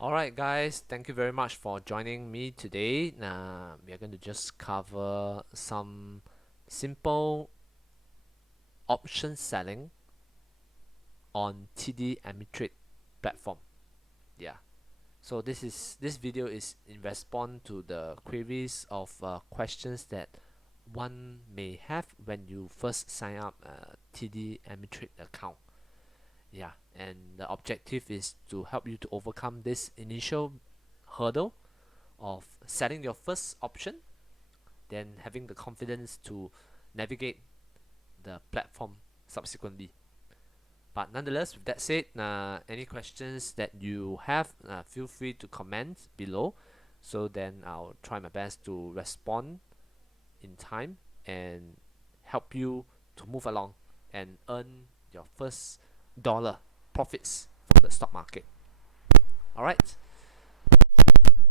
Alright guys, thank you very much for joining me today. We are going to just cover some simple option selling on TD Ameritrade platform. Yeah. So this video is in response to the queries of questions that one may have when you first sign up a TD Ameritrade account. Yeah, and the objective is to help you to overcome this initial hurdle of setting your first option, then having the confidence to navigate the platform subsequently. But nonetheless, with that said, any questions that you have, feel free to comment below. So then I'll try my best to respond in time and help you to move along and earn your first dollar profits from the stock market. All right.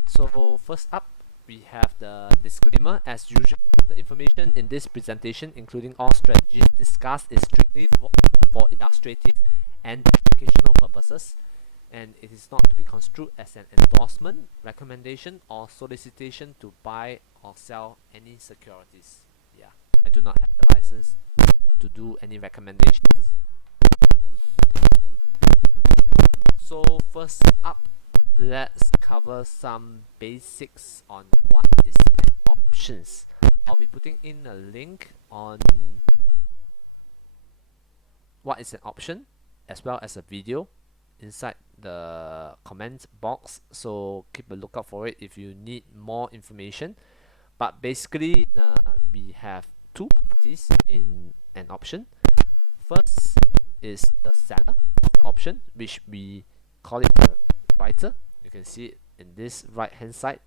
So first up, we have the disclaimer as usual. The information in this presentation, including all strategies discussed, is strictly for illustrative and educational purposes, and it is not to be construed as an endorsement, recommendation, or solicitation to buy or sell any securities. Yeah, I do not have the license to do any recommendations. So first up, let's cover some basics on what is an options. I'll be putting in a link on what is an option as well as a video inside the comment box, so keep a lookout for it if you need more information. But basically, we have two parties in an option. First is the seller of the option, which we call it the writer. You can see it in this right hand side.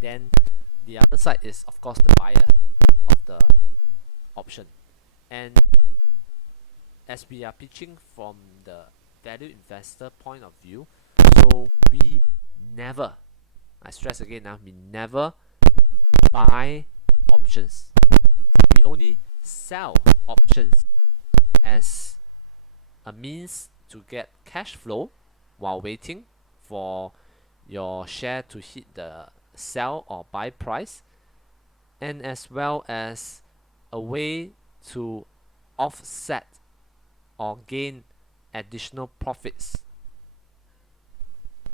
Then the other side is of course the buyer of the option. And as we are pitching from the value investor point of view, so we never, I stress again now, we never buy options. We only sell options as a means to get cash flow while waiting for your share to hit the sell or buy price, and as well as a way to offset or gain additional profits.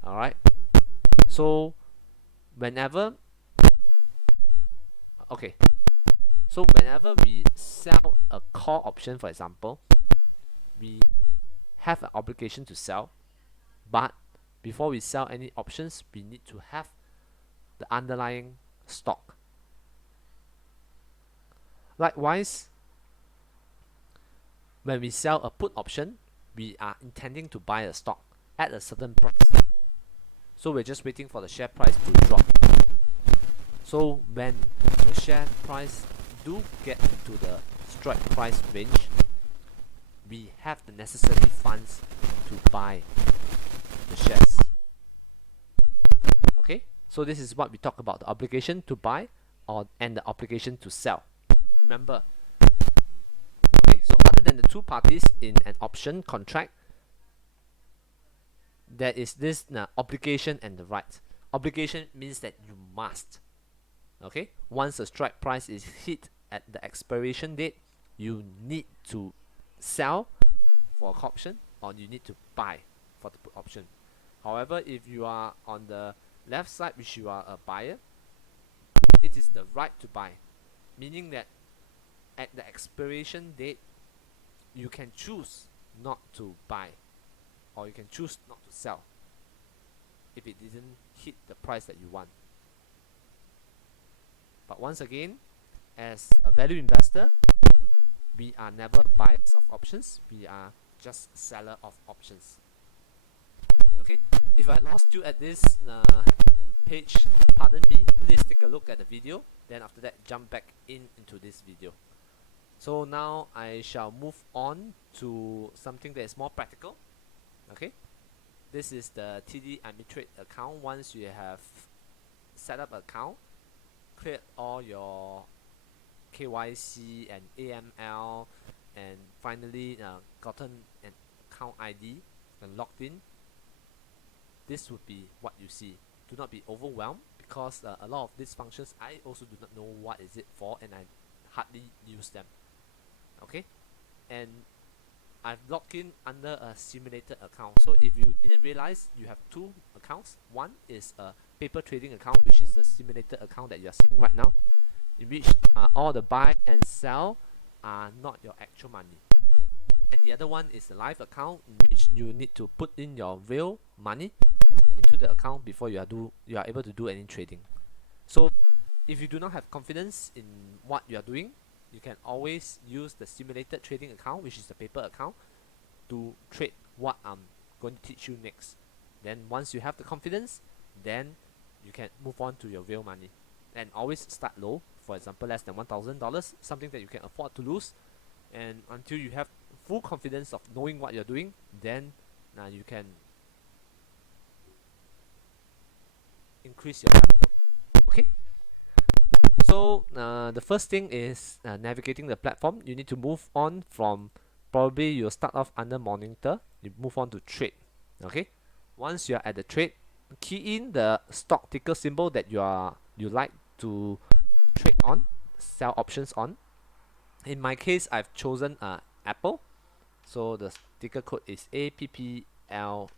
Alright, so whenever okay so whenever we sell a call option, for example, we have an obligation to sell, but before we sell any options, we need to have the underlying stock. Likewise, when we sell a put option, we are intending to buy a stock at a certain price. So we're just waiting for the share price to drop. So when the share price do get to the strike price range, we have the necessary funds to buy the shares. Okay, so this is what we talk about: the obligation to buy and the obligation to sell. Remember, okay, so other than the two parties in an option contract, there is this obligation and the right. Obligation means that you must, okay, once the strike price is hit at the expiration date, you need to sell for a option or you need to buy for the put option. However, if you are on the left side, which you are a buyer, it is the right to buy, meaning that at the expiration date, you can choose not to buy or you can choose not to sell if it didn't hit the price that you want. But once again, as a value investor, we are never buyers of options, we are just seller of options. Okay, if I lost you at this page, pardon me, please take a look at the video, then after that jump back into this video. So now I shall move on to something that is more practical. Okay, this is the TD Ameritrade account. Once you have set up an account, cleared all your KYC and AML, and finally gotten an account ID and logged in, this would be what you see. Do not be overwhelmed, because a lot of these functions I also do not know what is it for, and I hardly use them. Okay, and I've logged in under a simulated account. So if you didn't realize, you have two accounts. One is a paper trading account, which is the simulated account that you're seeing right now, in which all the buy and sell are not your actual money. And the other one is the live account, in which you need to put in your real money into the account before you are able to do any trading. So if you do not have confidence in what you are doing, you can always use the simulated trading account, which is the paper account, to trade what I'm going to teach you next. Then once you have the confidence, then you can move on to your real money. And always start low, for example less than $1,000, something that you can afford to lose. And until you have full confidence of knowing what you're doing, then you can increase your capital. Okay, so the first thing is navigating the platform. You need to move on from, probably you'll start off under monitor, you move on to trade. Okay, once you're at the trade, key in the stock ticker symbol that you like to trade on, sell options on. In my case, I've chosen Apple, so the ticker code is APPLE.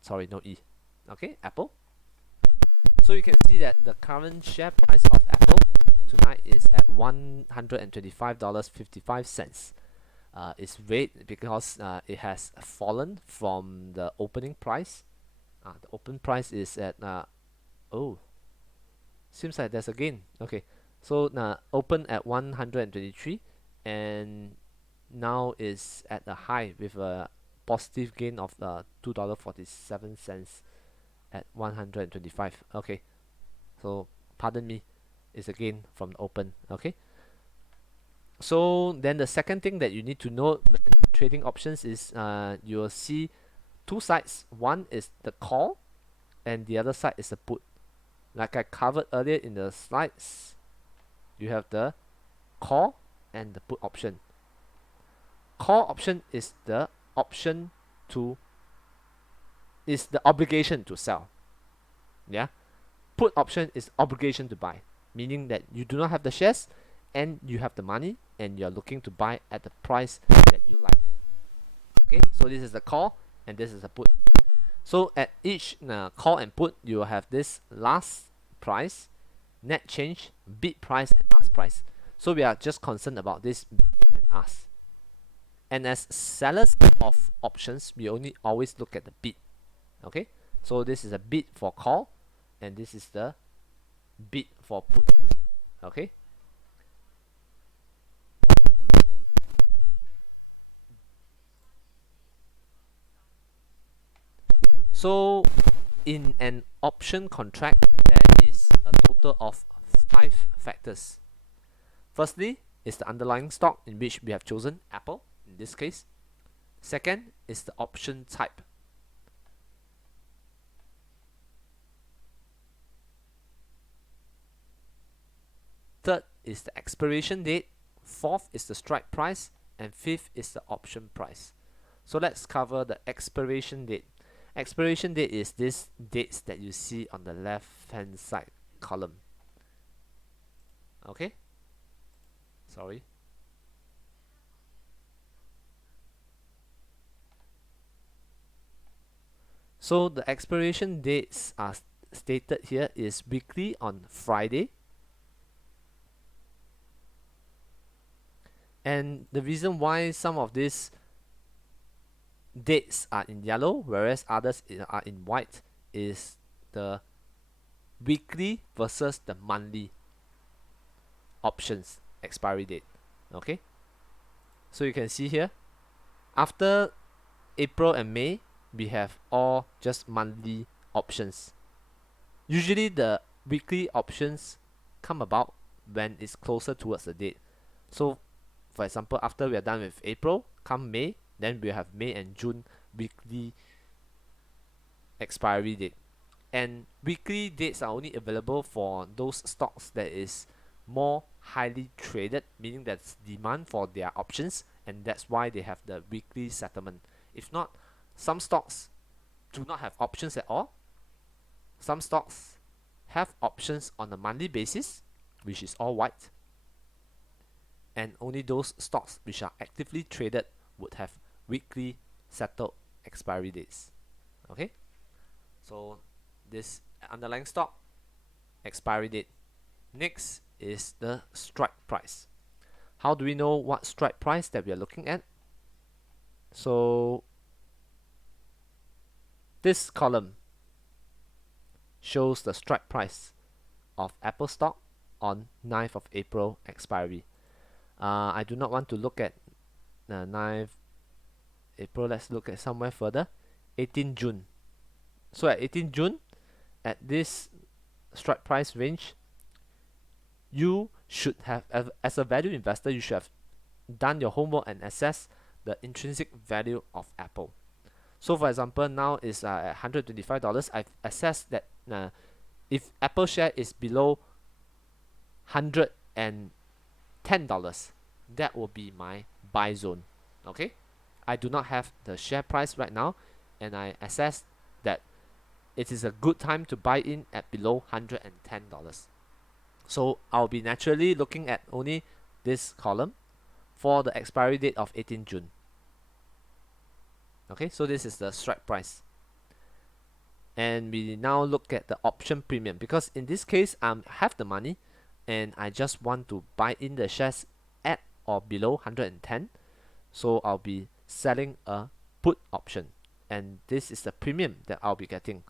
Sorry, no E. Okay, Apple. So you can see that the current share price of Apple tonight is at $125.55. It's red because it has fallen from the opening price. The open price is at oh, seems like there's a gain. Okay, so open at 123, and now is at a high with a positive gain of $2.47 at 125. Okay, so pardon me, it's a gain from the open. Okay, so then the second thing that you need to know when trading options is you'll see two sides. One is the call, and the other side is the put. Like I covered earlier in the slides, you have the call and the put option. Call option is the option to, is the obligation to sell. Yeah, put option is obligation to buy, meaning that you do not have the shares and you have the money and you're looking to buy at the price that you like. Okay, so this is the call and this is the put. So at each call and put, you will have this last price, net change, bid price, and ask price. So we are just concerned about this bid and ask. And as sellers of options, we only always look at the bid. Okay, so this is a bid for call, and this is the bid for put. Okay, so in an option contract, there is a total of 5 factors. Firstly is the underlying stock, in which we have chosen Apple in this case. Second is the option type. Third is the expiration date. Fourth is the strike price, and fifth is the option price. So let's cover the expiration date. Expiration date is this dates that you see on the left hand side column. Okay, sorry. So the expiration dates are stated here is weekly on Friday. And the reason why some of these dates are in yellow whereas others are in white is the weekly versus the monthly options expiry date. Okay, so you can see here, after April and May, we have all just monthly options. Usually the weekly options come about when it's closer towards the date. So for example, after we are done with April, come May, then we have May and June weekly expiry date. And weekly dates are only available for those stocks that is more highly traded, meaning that's demand for their options, and that's why they have the weekly settlement. If not, some stocks do not have options at all. Some stocks have options on a monthly basis, which is all white, and only those stocks which are actively traded would have weekly settled expiry dates. Okay, so this underlying stock expiry date. Next is the strike price. How do we know what strike price that we are looking at? So this column shows the strike price of Apple stock on 9th of April expiry. I do not want to look at 9th April. Let's look at somewhere further. 18 June. So at 18 June, at this strike price range, you should have, as a value investor, you should have done your homework and assess the intrinsic value of Apple. So for example, now is at $125. I've assessed that if Apple share is below $110, that will be my buy zone. Okay, I do not have the share price right now, and I assess that it is a good time to buy in at below $110. So I'll be naturally looking at only this column for the expiry date of 18 June. Okay, so this is the strike price. And we now look at the option premium, because in this case I have the money and I just want to buy in the shares at or below 110. So I'll be selling a put option, and this is the premium that I'll be getting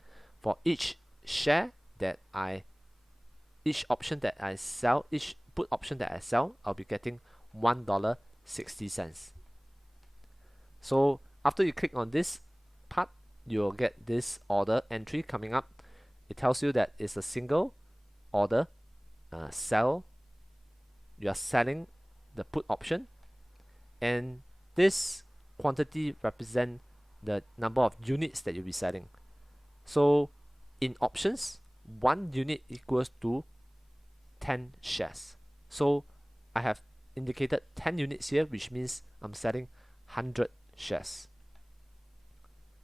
for each share that each option that I sell, each put option that I sell, I'll be getting $1.60. So after you click on this part, you'll get this order entry coming up. It tells you that it's a single order sell. You are selling the put option, and this quantity represent the number of units that you'll be selling. So in options, 1 unit equals to 10 shares. So I have indicated 10 units here, which means I'm selling 100 shares.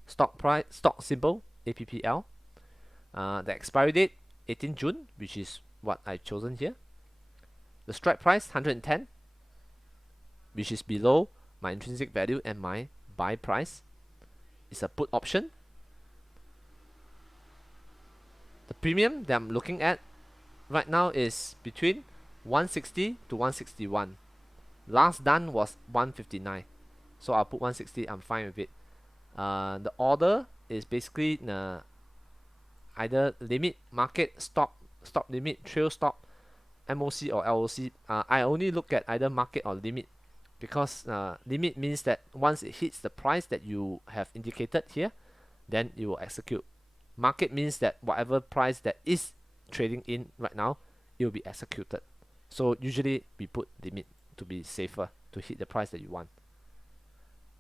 Stock price, stock symbol APPL. The expiry date 18 June, which is what I've chosen here. The strike price 110, which is below my intrinsic value, and my buy price is a put option. The premium that I'm looking at right now is between 160 to 161. Last done was 159, so I'll put 160. I'm fine with it. The order is basically either limit, market, stop limit, trail stop, MOC or LOC. I only look at either market or limit, because limit means that once it hits the price that you have indicated here, then you will execute. Market means that whatever price that is trading in right now, it will be executed. So usually we put limit to be safer, to hit the price that you want.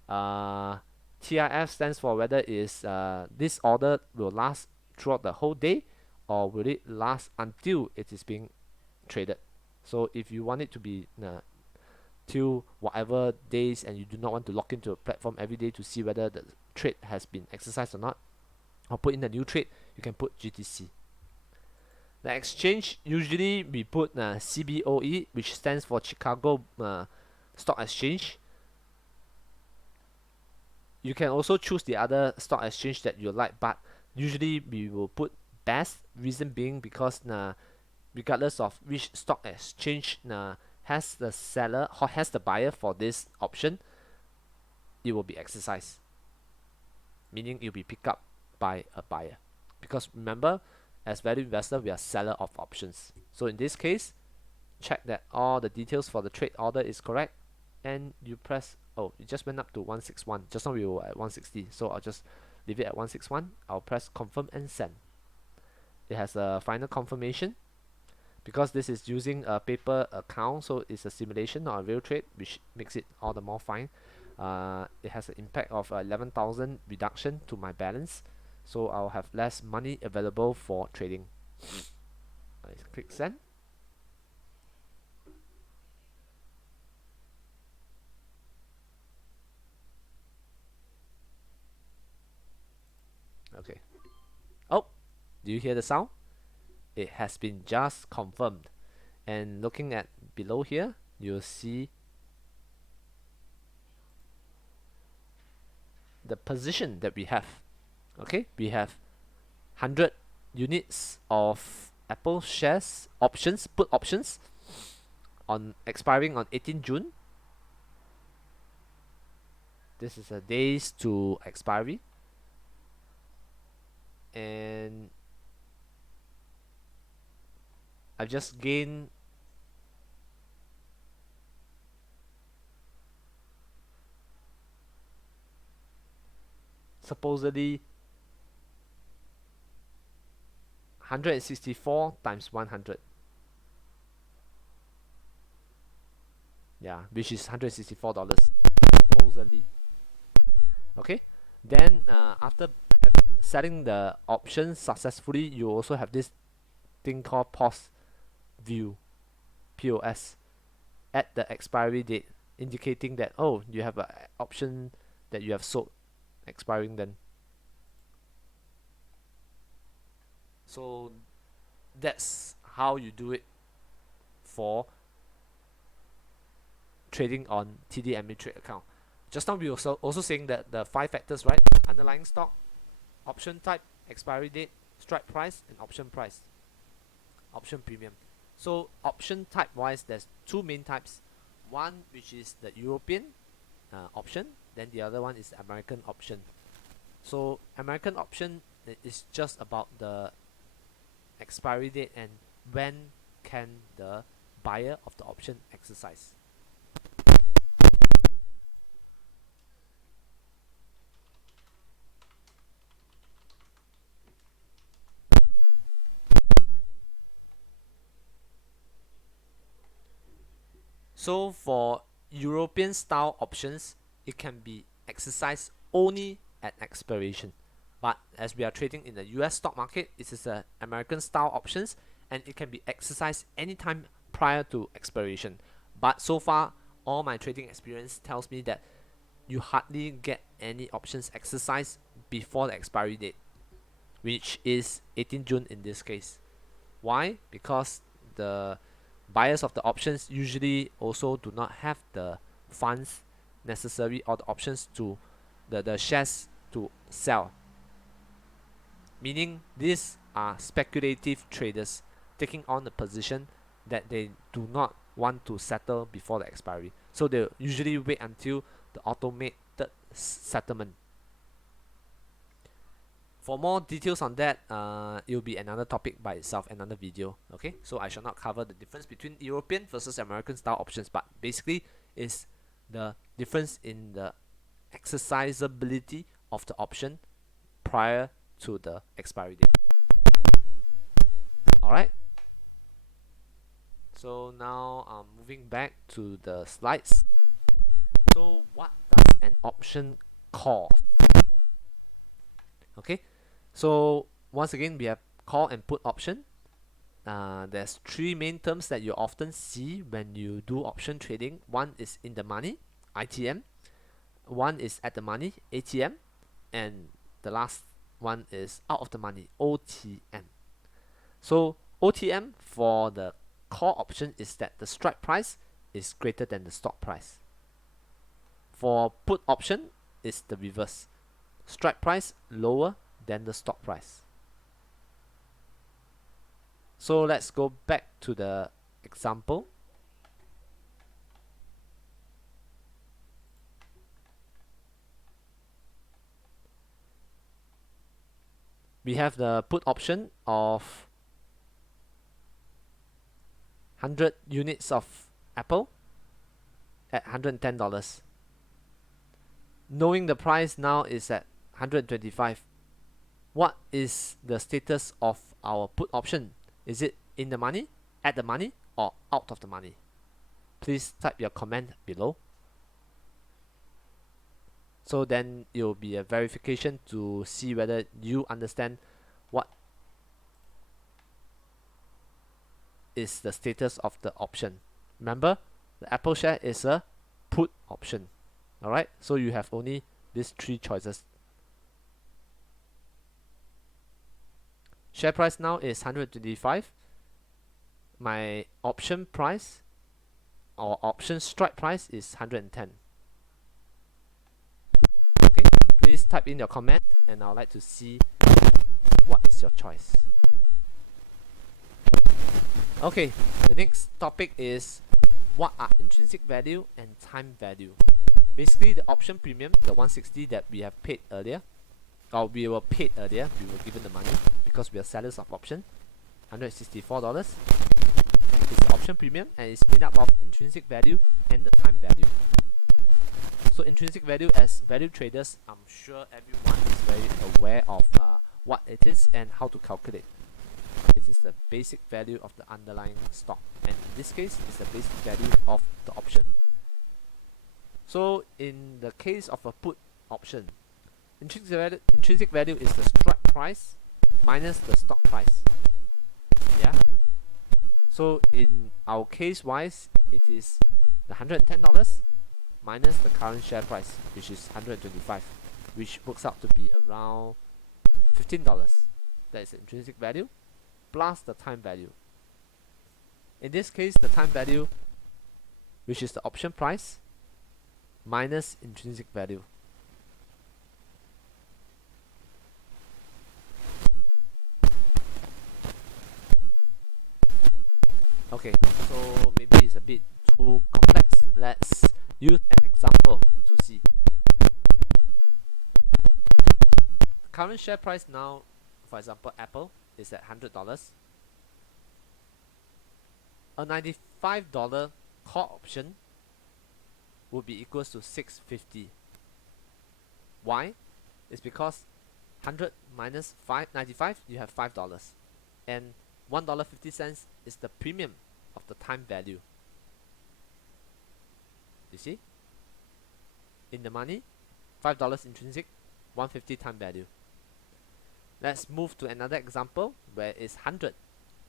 TIF stands for whether is this order will last throughout the whole day, or will it last until it is being traded. So if you want it to be till whatever days, and you do not want to log into a platform every day to see whether the trade has been exercised or not, or put in a new trade, you can put GTC. The exchange, usually we put CBOE, which stands for Chicago Stock Exchange. You can also choose the other stock exchange that you like, but usually we will put best. Reason being because regardless of which stock exchange has the seller or has the buyer for this option, it will be exercised, meaning it will be picked up by a buyer. Because remember, as value investor, we are seller of options. So in this case, check that all the details for the trade order is correct, and you press, oh, it just went up to 161. Just now we were at 160, so I'll just leave it at 161. I'll press confirm and send. It has a final confirmation. Because this is using a paper account, so it's a simulation, not a real trade, which makes it all the more fine. It has an impact of 11,000 reduction to my balance, so I'll have less money available for trading. I click send. Okay. Oh, do you hear the sound? It has been just confirmed. And looking at below here, you'll see the position that we have. Okay, we have 100 units of Apple shares options, put options, on expiring on 18 June. This is a days to expiry, and I've just gained supposedly 164 times 100. Yeah, which is $164 supposedly. Okay, then after setting the option successfully, you also have this thing called pause view, POS, at the expiry date, indicating that, oh, you have an option that you have sold expiring then. So that's how you do it for trading on TD Ameritrade account. Just now we were also saying that the 5 factors, right? Underlying stock, option type, expiry date, strike price, and option price, option premium. So option type wise, there's 2 main types. One which is the European option, then the other one is American option. So American option is just about the expiry date and when can the buyer of the option exercise. So for European style options, it can be exercised only at expiration. But as we are trading in the US stock market, it is a American style options and it can be exercised anytime prior to expiration. But so far, all my trading experience tells me that you hardly get any options exercised before the expiry date, which is 18 June in this case. Why? Because the buyers of the options usually also do not have the funds necessary or the options to the shares to sell. Meaning these are speculative traders taking on the position that they do not want to settle before the expiry. So they usually wait until the automated settlement. For more details on that, it will be another topic by itself, another video. Okay, so I shall not cover the difference between European versus American style options, but basically is the difference in the exercisability of the option prior to the expiry date. Alright, so now moving back to the slides. So what does an option cost? Okay, so once again we have call and put option. There's 3 main terms that you often see when you do option trading. One is in the money, ITM. One is at the money, ATM. And the last one is out of the money, OTM. So OTM for the call option is that the strike price is greater than the stock price. For put option is the reverse. Strike price lower than the stock price. So let's go back to the example. We have the put option of 100 units of Apple at $110. Knowing the price now is at 125. What is the status of our put option? Is it in the money, at the money, or out of the money? Please type your comment below. So then it will be a verification to see whether you understand what is the status of the option. Remember, the Apple share is a put option. Alright, so you have only these 3 choices. share price now is 125. My option price or option strike price is 110. Okay, please type in your comment and I'd like to see what is your choice. Okay, the next topic is what are intrinsic value and time value. Basically, the option premium, the 160 that we have paid earlier, or we were paid earlier, we were given the money because we are sellers of option, $164 is the option premium, and it's made up of intrinsic value and the time value. So intrinsic value, as value traders, I'm sure everyone is very aware of what it is and how to calculate. It is the basic value of the underlying stock, and in this case, it's the basic value of the option. So in the case of a put option, intrinsic value is the strike price minus the stock price. Yeah. So in our case wise, it is the $110 minus the current share price, which is 125, which works out to be around $15. That is the intrinsic value plus the time value. In this case, the time value, which is the option price, minus intrinsic value. Okay, so maybe it's a bit too complex. Let's use an example to see. Current share price now, for example, Apple is at $100. A $95 call option would be equals to $650. Why? It's because 100 minus 95, you have $5, and $1.50 is the premium of the time value. You see? In the money, $5 intrinsic, $1.50 time value. Let's move to another example where it's 100,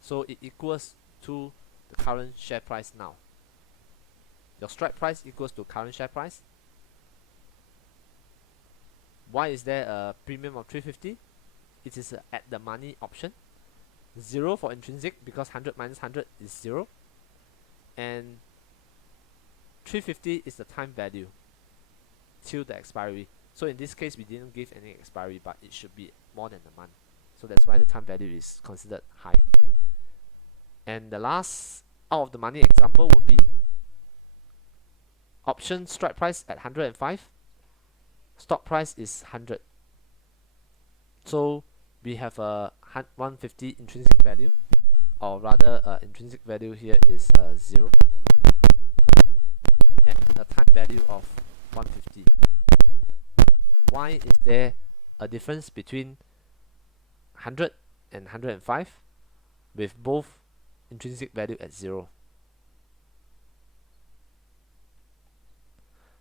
so it equals to the current share price now. Your strike price equals to current share price. Why is there a premium of $350? It is a at the money option. 0 for intrinsic because 100 minus 100 is 0, and $350 is the time value till the expiry. So in this case, we didn't give any expiry, but it should be more than a month. So that's why the time value is considered high. And the last out of the money example would be option strike price at 105, stock price is 100. So we have a 150 intrinsic value, or rather intrinsic value here is 0, and a time value of 150. Why is there a difference between 100 and 105 with both intrinsic value at 0?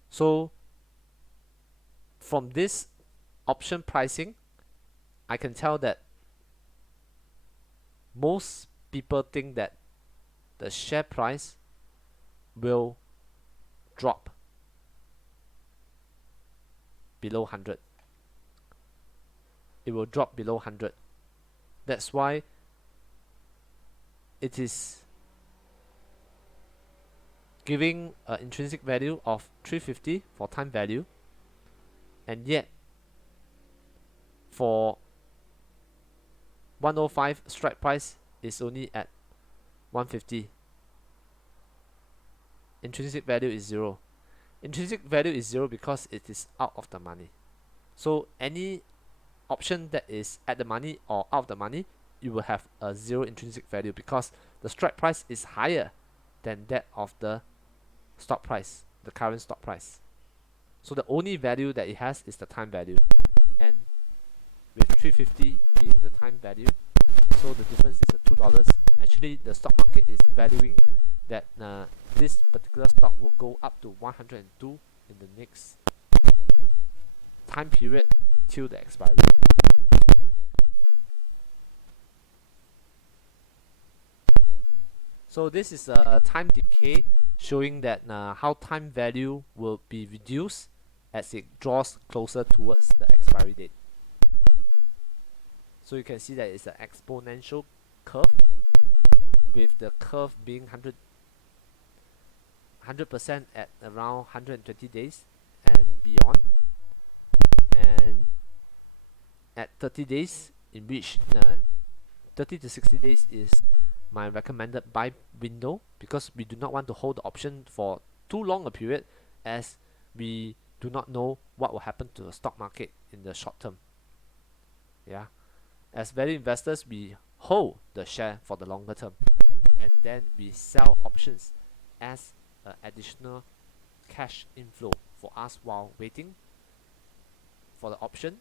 So from this option pricing, I can tell that most people think that the share price will drop below 100. It will drop below 100. That's why it is giving an intrinsic value of 350 for time value, and yet for 105 strike price is only at 150. Intrinsic value is 0. Intrinsic value is 0 because it is out of the money. So any option that is at the money or out of the money, you will have a 0 intrinsic value because the strike price is higher than that of the stock price, the current stock price. So the only value that it has is the time value, and with 350 being the time value, so the difference is $2. Actually, the stock market is valuing that this particular stock will go up to 102 in the next time period till the expiry date. So this is a time decay showing that how time value will be reduced as it draws closer towards the expiry date. So you can see that it's an exponential curve, with the curve being 100% at around 120 days and beyond, and at 30 days, in which 30 to 60 days is my recommended buy window, because we do not want to hold the option for too long a period, as we do not know what will happen to the stock market in the short term. Yeah, as value investors, we hold the share for the longer term, and then we sell options as an additional cash inflow for us while waiting for the option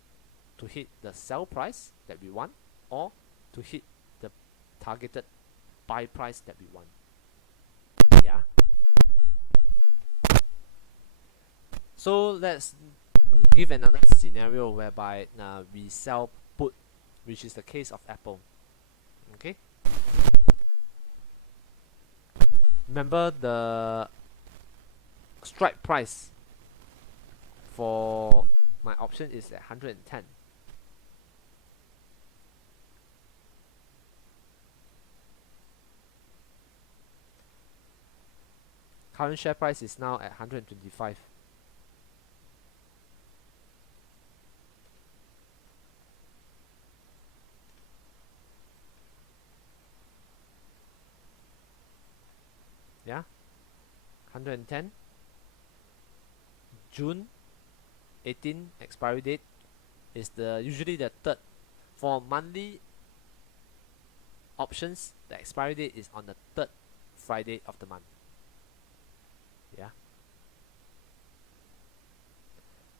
to hit the sell price that we want, or to hit the targeted buy price that we want. Yeah. So let's give another scenario whereby we sell put, which is the case of Apple. Okay. Remember, the strike price for my option is at 110. Current share price is now at 125. Yeah, 110. June 18 expiry date is usually the third. For monthly options, the expiry date is on the third Friday of the month. Yeah.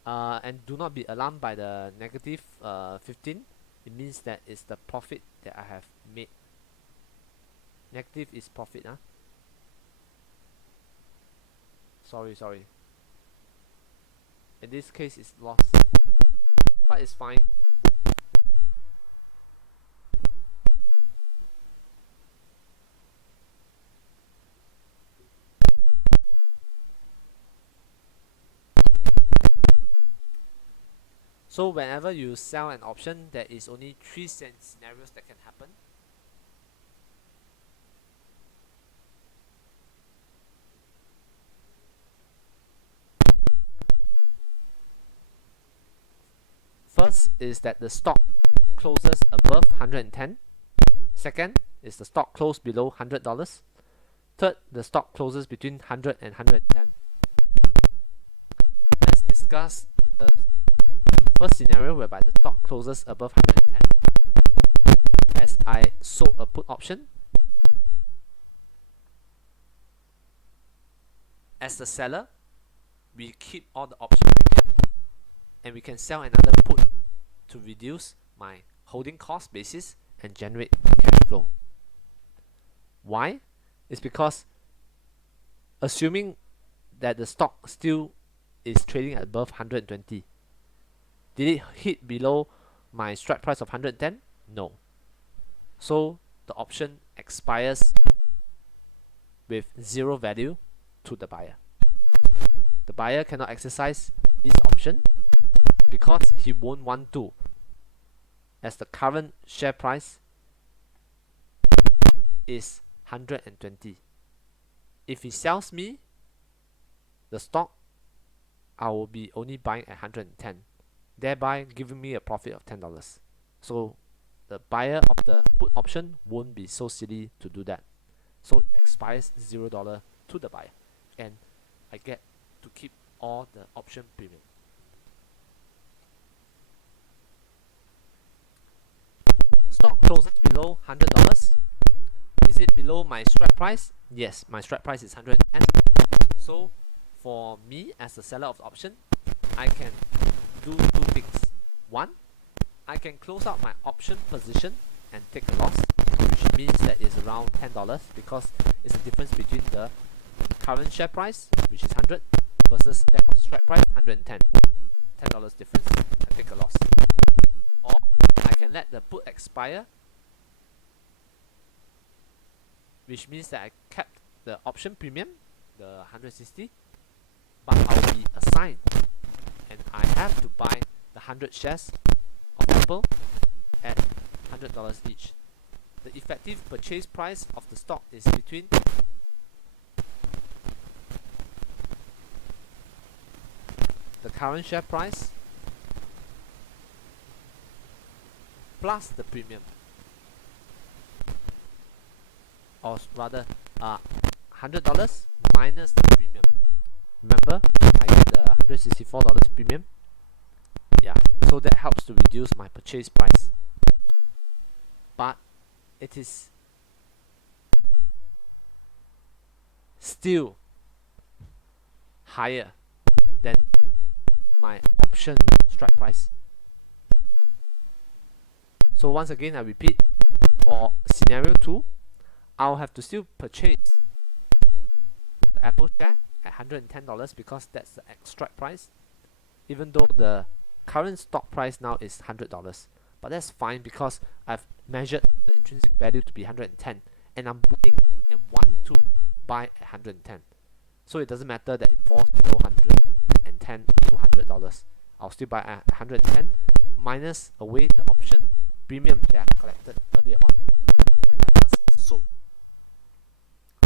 And do not be alarmed by the negative 15. It means that it's the profit that I have made. Negative is profit, huh? Sorry. In this case, it's loss, but it's fine. So whenever you sell an option, there is only 3 scenarios that can happen. First is that the stock closes above 110. Second is the stock closes below $100. Third, the stock closes between 100 and 110. Let's discuss the first scenario whereby the stock closes above 110. As I sold a put option, as the seller, we keep all the option premium, and we can sell another put to reduce my holding cost basis and generate cash flow. Why? It's because assuming that the stock still is trading at above 120, did it hit below my strike price of 110? No. So the option expires with 0 value to the buyer. The buyer cannot exercise this option because he won't want to, as the current share price is 120. If he sells me the stock, I will be only buying at 110, thereby giving me a profit of $10. So the buyer of the put option won't be so silly to do that. So it expires $0 to the buyer, and I get to keep all the option premium. Stock closes below $100. Is it below my strike price? Yes, my strike price is 110. So for me as the seller of the option, I can do 2 things. One, I can close out my option position and take a loss, which means that it's around $10, because it's the difference between the current share price, which is 100, versus that of the strike price, 110. $10 difference, I take a loss. Or I can let the put expire, which means that I kept the option premium, the 160, but I'll be assigned, and I have to buy the 100 shares of Apple at $100 each. The effective purchase price of the stock is between the current share price plus the premium, or rather $100 minus the premium. Remember, I get the $164 premium. Yeah, so that helps to reduce my purchase price, but it is still higher than my option strike price. So once again, I repeat, for scenario 2, I'll have to still purchase the Apple share at $110 because that's the strike price, even though the current stock price now is $100. But that's fine because I've measured the intrinsic value to be 110, and I'm willing and want to buy at 110. So it doesn't matter that it falls below 110 to $100. I'll still buy at 110 minus away the option premium that I collected earlier on when I first sold.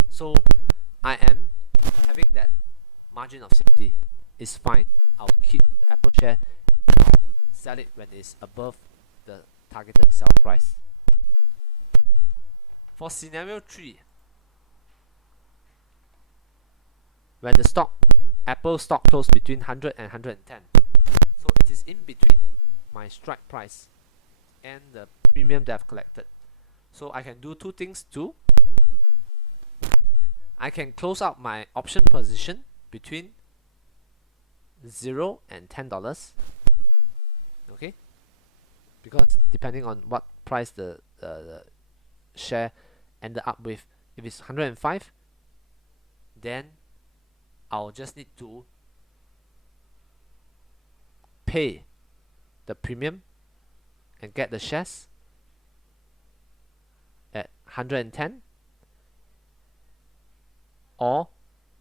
So I am having that margin of safety. Is fine. I'll keep the Apple share and I'll sell it when it's above the targeted sell price. For scenario 3, when the Apple stock closed between 100 and 110, so it is in between my strike price and the premium that I've collected. So I can do two things too. I can close out my option position between $0 and $10. Okay, because depending on what price the share ended up with, if it's 105, then I'll just need to pay the premium and get the shares at 110, or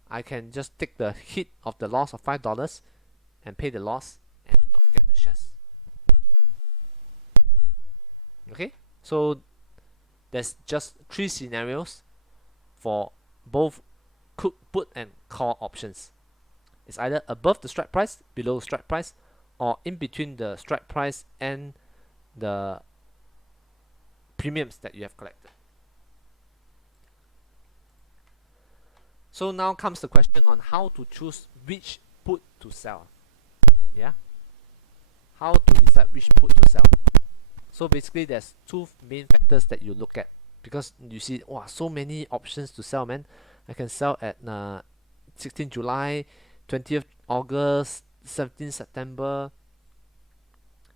I can just take the hit of the loss of $5 and pay the loss and not get the shares. Okay, so there's just 3 scenarios for both put and call options. It's either above the strike price, below the strike price, or in between the strike price and the premiums that you have collected. So now comes the question on how to choose which put to sell. Yeah, how to decide which put to sell. So basically there's 2 main factors that you look at, because you see, wow, so many options to sell, man. I can sell at 16 July, 20th August, 17th September.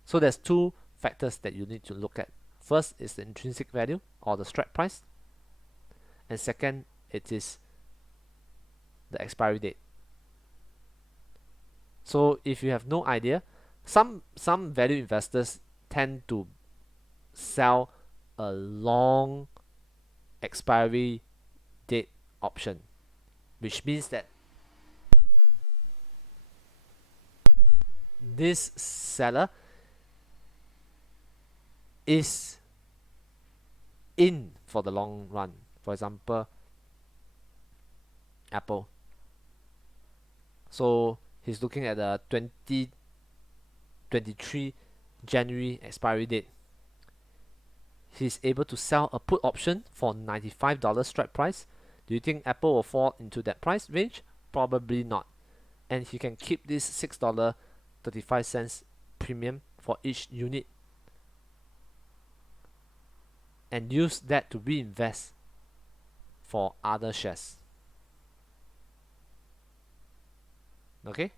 So there's 2 factors that you need to look at. First is the intrinsic value or the strike price, and second, it is the expiry date. So if you have no idea, some value investors tend to sell a long expiry date option, which means that this seller is in for the long run. For example, Apple. So he's looking at the 2023 January expiry date. He's able to sell a put option for $95 strike price. Do you think Apple will fall into that price range? Probably not. And he can keep this $6.35 premium for each unit and use that to reinvest for other shares. Okay,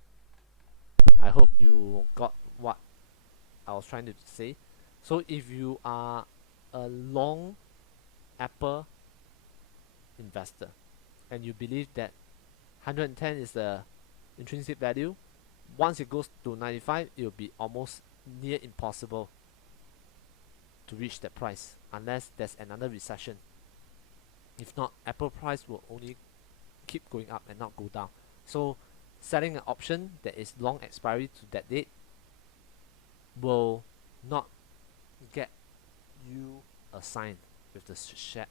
I hope you got what I was trying to say. So if you are a long Apple investor and you believe that 110 is the intrinsic value, once it goes to 95, it will be almost near impossible to reach that price unless there's another recession. If not, Apple price will only keep going up and not go down. So selling an option that is long expiry to that date will not get you assign with the share.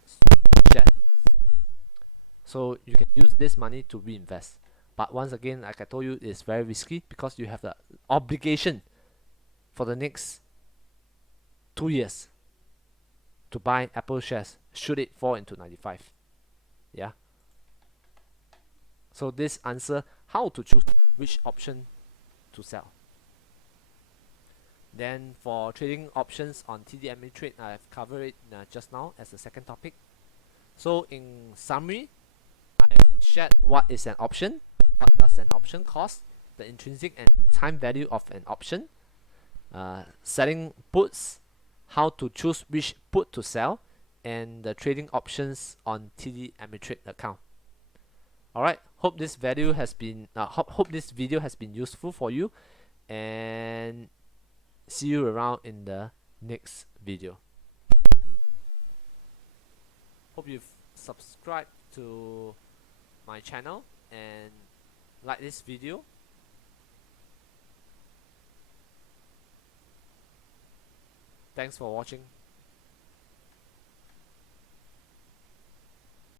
So you can use this money to reinvest. But once again, like I told you, it's very risky because you have the obligation for the next 2 years to buy Apple shares should it fall into 95. Yeah. So this answer how to choose which option to sell. Then for trading options on TD Ameritrade, I've covered it just now as the second topic. So in summary, I've shared what is an option, what does an option cost, the intrinsic and time value of an option, selling puts, how to choose which put to sell, and the trading options on TD Ameritrade account. Alright, hope this video has been useful for you, and see you around in the next video. Hope you've subscribed to my channel and like this video. Thanks for watching.